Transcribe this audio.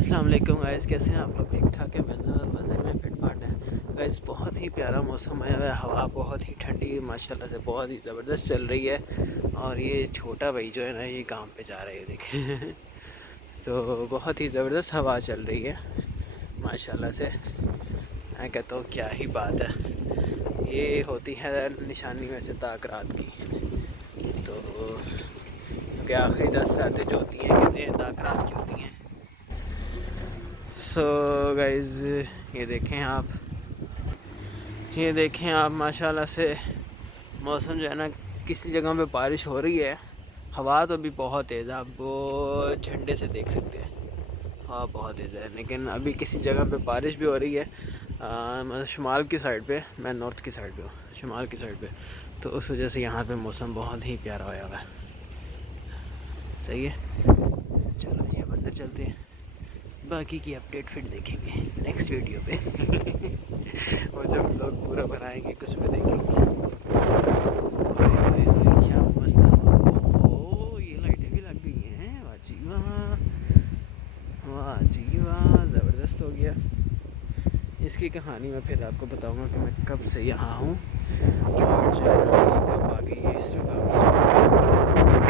السلام علیکم گائز، کیسے ہیں آپ لوگ؟ ٹھیک ٹھاک ہے؟ مزے میں فٹ فاٹ ہے گائز۔ بہت ہی پیارا موسم ہے، ہوا بہت ہی ٹھنڈی ماشاءاللہ سے بہت ہی زبردست چل رہی ہے۔ اور یہ چھوٹا بھائی جو ہے نا، یہ کام پہ جا رہے ہیں دیکھیں تو بہت ہی زبردست ہوا چل رہی ہے ماشاءاللہ سے۔ میں کہتا ہوں کیا ہی بات ہے، یہ ہوتی ہے نشانی میں سے تاکرات کی۔ تو کیونکہ آخری 10 راتیں جو ہوتی ہیں کہتے ہیں تاکرات کی ہوتی ہیں۔ سو گائز، یہ دیکھیں آپ ماشاءاللہ سے موسم جو ہے نا، کسی جگہ پہ بارش ہو رہی ہے، ہوا تو بھی بہت تیز ہے، آپ وہ جھنڈے سے دیکھ سکتے ہیں، ہوا بہت تیز ہے۔ لیکن ابھی کسی جگہ پہ بارش بھی ہو رہی ہے، مطلب شمال کی سائڈ پہ، میں نارتھ کی سائڈ پہ ہوں، شمال کی سائڈ پہ، تو اس وجہ سے یہاں پہ موسم بہت ہی پیارا ہوا ہے۔ صحیح ہے، چلو یہ اندر چلتے ہیں، باقی کی اپڈیٹ پھر دیکھیں گے نیکسٹ ویڈیو پہ وہ جب لوگ پورا بنائیں گے کچھ میں دیکھیں گے۔ کیا مست ہوا، یہ لائٹیں بھی لگ گئی ہیں، واہ جی واہ، واہ جی واہ، زبردست ہو گیا۔ اس کی کہانی میں پھر آپ کو بتاؤں گا کہ میں کب سے یہاں ہوں اور جو ہے نا یہ کب آ گئی ہے اس جگہ۔